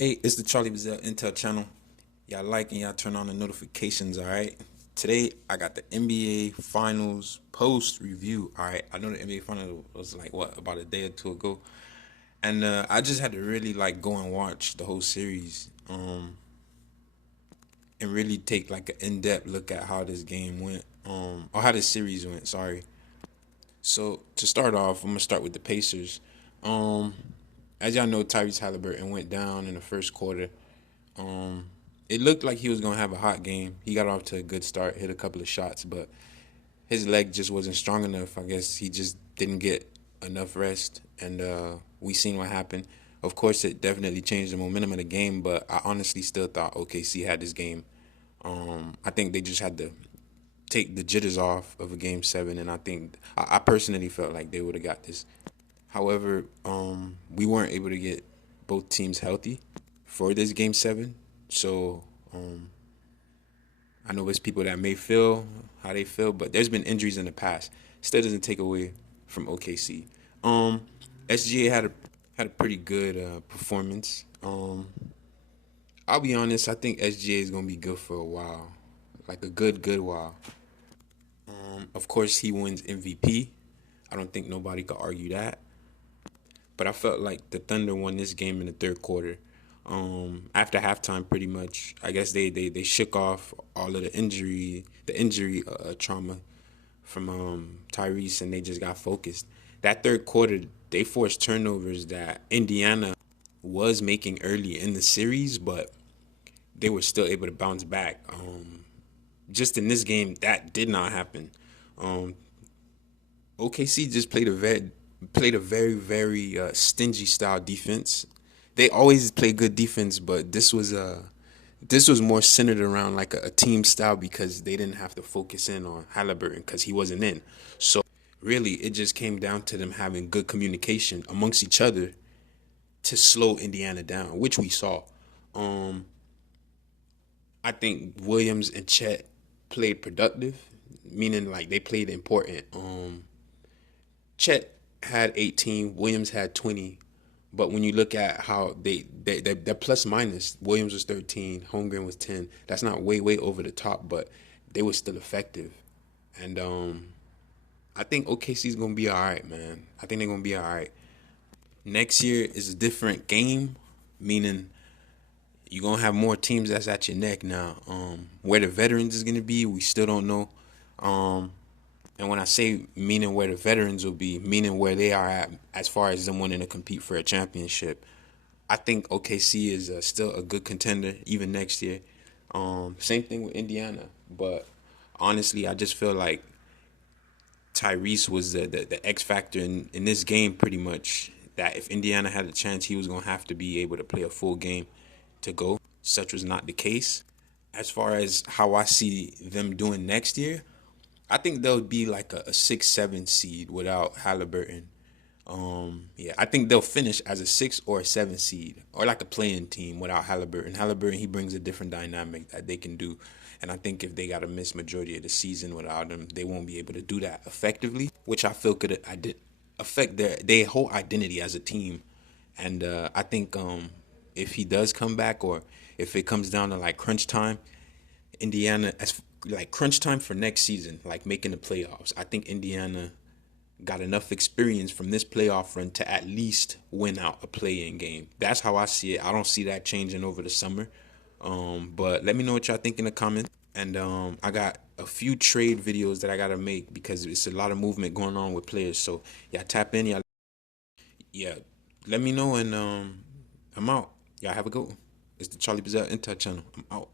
Hey, it's the Charlie Bazell Intel channel. Y'all like and y'all turn on the notifications, alright? Today, I got the NBA Finals post review, alright? I know the NBA Finals was like, about a day or two ago. And I just had to really go and watch the whole series and really take an in-depth look at how this game went, or how this series went, sorry. So, to start off, I'm going to start with the Pacers. As y'all know, Tyrese Halliburton went down in the first quarter. It looked like he was going to have a hot game. He got off to a good start, hit a couple of shots, but his leg just wasn't strong enough. I guess he just didn't get enough rest, and we seen what happened. Of course, it definitely changed the momentum of the game, but I honestly still thought OKC had this game. I think they just had to take the jitters off of a game 7, and I personally felt like they would have got this. However, we weren't able to get both teams healthy for this game 7. So I know there's people that may feel how they feel, but there's been injuries in the past. Still doesn't take away from OKC. SGA had a pretty good performance. I'll be honest, I think SGA is gonna be good for a while, like a good while. Of course, he wins MVP. I don't think nobody could argue that. But I felt like the Thunder won this game in the third quarter. After halftime, pretty much, I guess they shook off all of the injury trauma from Tyrese, and they just got focused. That third quarter, they forced turnovers that Indiana was making early in the series, but they were still able to bounce back. Just in this game, that did not happen. OKC just played a very stingy style defense. They always play good defense, but this was more centered around like a team style because they didn't have to focus in on Halliburton because he wasn't in. So really, it just came down to them having good communication amongst each other to slow Indiana down, which we saw. I think Williams and Chet played productive, meaning they played important. Chet had 18, Williams had 20, but when you look at how they're plus minus, Williams was 13, Holmgren was 10. That's not way over the top, but they were still effective. And I think OKC's gonna be all right, man. I think they're gonna be all right. Next year is a different game, meaning you're gonna have more teams that's at your neck now. Where the veterans is gonna be, we still don't know. And when I say meaning where the veterans will be, meaning where they are at as far as them wanting to compete for a championship, I think OKC is still a good contender even next year. Same thing with Indiana. But honestly, I just feel like Tyrese was the X factor in this game pretty much. That if Indiana had a chance, he was going to have to be able to play a full game to go. Such was not the case. As far as how I see them doing next year, I think they'll be like a 6-7 seed without Halliburton. I think they'll finish as a 6 or a 7 seed, or like a playing team without Halliburton. Halliburton, he brings a different dynamic that they can do, and I think if they got to miss majority of the season without him, they won't be able to do that effectively, which I feel could affect their whole identity as a team. And I think if he does come back, or if it comes down to crunch time, Indiana, as crunch time for next season, making the playoffs, I think Indiana got enough experience from this playoff run to at least win out a play-in game. That's how I see it. I don't see that changing over the summer. But let me know what y'all think in the comments. And I got a few trade videos that I got to make because it's a lot of movement going on with players. So y'all tap in. Yeah, let me know, and I'm out. Y'all have a good one. It's the Charlie Bazell Intel channel. I'm out.